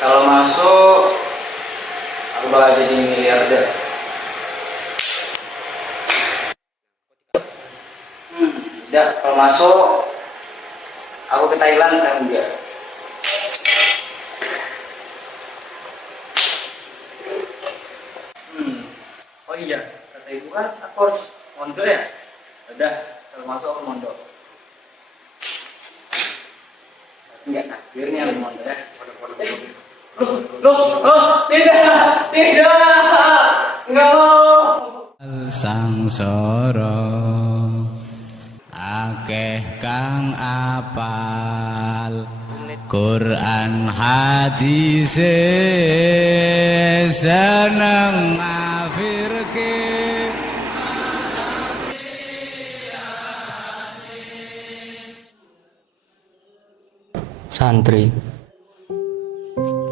Kalau masuk, aku bakal jadi miliarder. Tidak, kalau masuk, aku ke Thailand kan dia. Oh iya, kata ibu kan aku harus mondok ya. Udah, kalau masuk aku mondok. Enggak takdirnya mondok ya. Tidak, enggak mau. Sangsara akeh kang apal Quran hadis seneng ngafirke. Santri.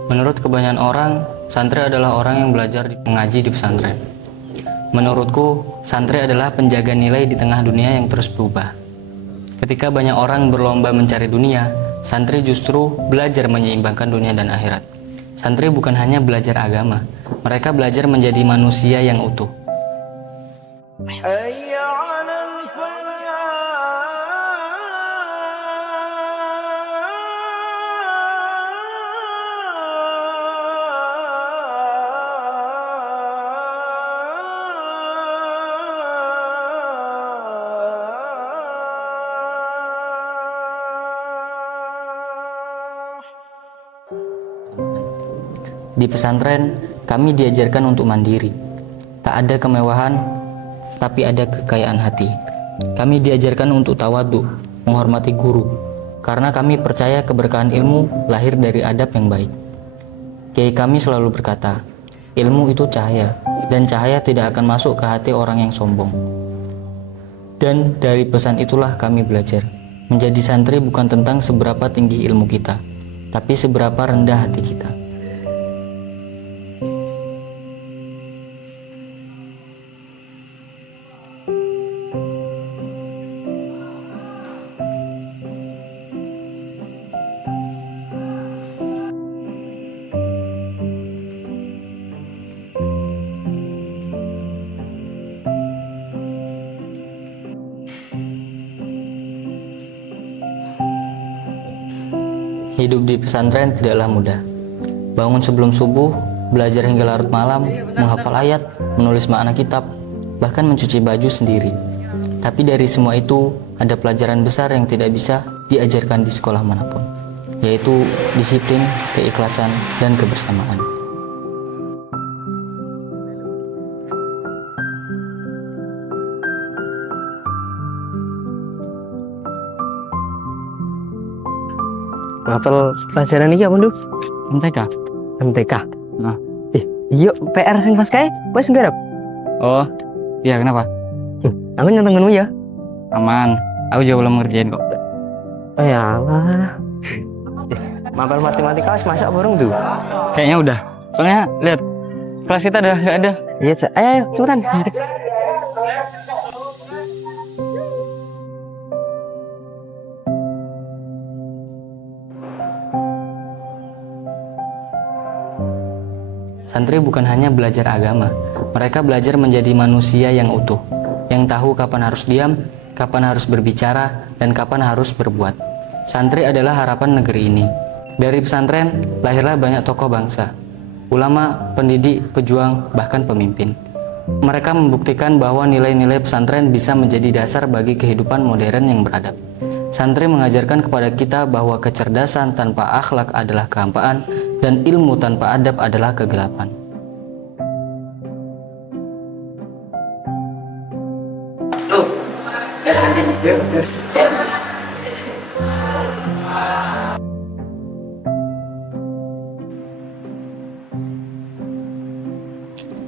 Menurut kebanyakan orang, santri adalah orang yang belajar mengaji di pesantren. Menurutku, santri adalah penjaga nilai di tengah dunia yang terus berubah. Ketika banyak orang berlomba mencari dunia, santri justru belajar menyeimbangkan dunia dan akhirat. Santri bukan hanya belajar agama, mereka belajar menjadi manusia yang utuh. Di pesantren, kami diajarkan untuk mandiri. Tak ada kemewahan, tapi ada kekayaan hati. Kami diajarkan untuk tawadhu, menghormati guru, karena kami percaya keberkahan ilmu lahir dari adab yang baik. Kiai kami selalu berkata, ilmu itu cahaya, dan cahaya tidak akan masuk ke hati orang yang sombong. Dan dari pesan itulah kami belajar. Menjadi santri bukan tentang seberapa tinggi ilmu kita, tapi seberapa rendah hati kita. Hidup di pesantren tidaklah mudah. Bangun sebelum subuh, belajar hingga larut malam, menghafal ayat, menulis makna kitab, bahkan mencuci baju sendiri. Tapi dari semua itu, ada pelajaran besar yang tidak bisa diajarkan di sekolah manapun, yaitu disiplin, keikhlasan, dan kebersamaan. ngapel pelajaran iki apa Ndu? MTK. MTK. Nah. Iya PR sing pas kae wis nggarap. Oh, iya kenapa? Aku nyantenganmu ya. Aman. Aku juga belum ngerjain kok. Oh ya Allah. Mapel matematika wis masak burung tuh. Kayaknya udah. Soalnya lihat kelas kita udah nggak ada. Iya, ayo cepetan. Santri bukan hanya belajar agama, mereka belajar menjadi manusia yang utuh, yang tahu kapan harus diam, kapan harus berbicara, dan kapan harus berbuat. Santri adalah harapan negeri ini. Dari pesantren, lahirlah banyak tokoh bangsa, ulama, pendidik, pejuang, bahkan pemimpin. Mereka membuktikan bahwa nilai-nilai pesantren bisa menjadi dasar bagi kehidupan modern yang beradab. Santri mengajarkan kepada kita bahwa kecerdasan tanpa akhlak adalah kehampaan dan ilmu tanpa adab adalah kegelapan. Tuh, gas nanti. Gas.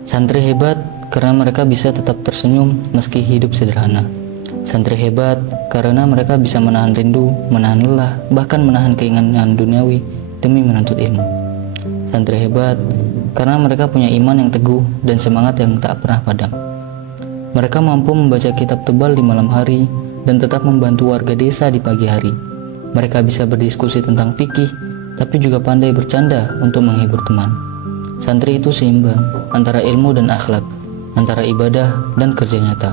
Santri hebat karena mereka bisa tetap tersenyum meski hidup sederhana. Santri hebat karena mereka bisa menahan rindu, menahan lelah, bahkan menahan keinginan duniawi demi menuntut ilmu. Santri hebat karena mereka punya iman yang teguh dan semangat yang tak pernah padam. Mereka mampu membaca kitab tebal di malam hari dan tetap membantu warga desa di pagi hari. Mereka bisa berdiskusi tentang fikih, tapi juga pandai bercanda untuk menghibur teman. Santri itu seimbang antara ilmu dan akhlak, antara ibadah dan kerja nyata.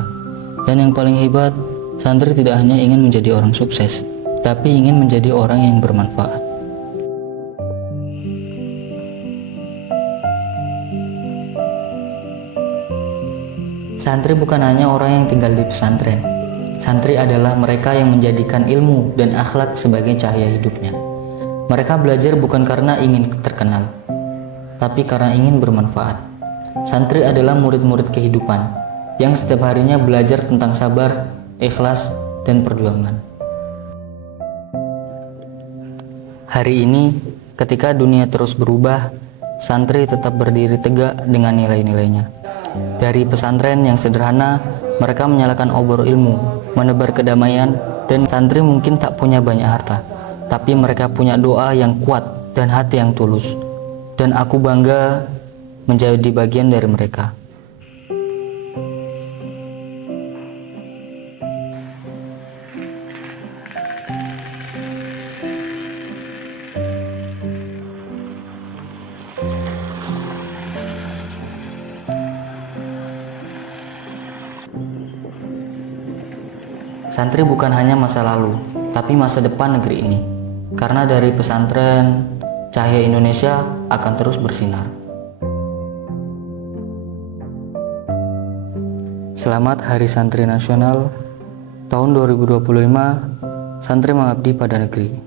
Dan yang paling hebat, santri tidak hanya ingin menjadi orang sukses, tapi ingin menjadi orang yang bermanfaat. Santri bukan hanya orang yang tinggal di pesantren. Santri adalah mereka yang menjadikan ilmu dan akhlak sebagai cahaya hidupnya. Mereka belajar bukan karena ingin terkenal, tapi karena ingin bermanfaat. Santri adalah murid-murid kehidupan yang setiap harinya belajar tentang sabar, ikhlas, dan perjuangan. Hari ini, ketika dunia terus berubah, santri tetap berdiri tegak dengan nilai-nilainya. Dari pesantren yang sederhana, mereka menyalakan obor ilmu, menebar kedamaian, dan santri mungkin tak punya banyak harta, tapi mereka punya doa yang kuat dan hati yang tulus. Dan aku bangga menjadi bagian dari mereka. Santri bukan hanya masa lalu, tapi masa depan negeri ini. Karena dari pesantren, cahaya Indonesia akan terus bersinar. Selamat Hari Santri Nasional tahun 2025. Santri mengabdi pada negeri.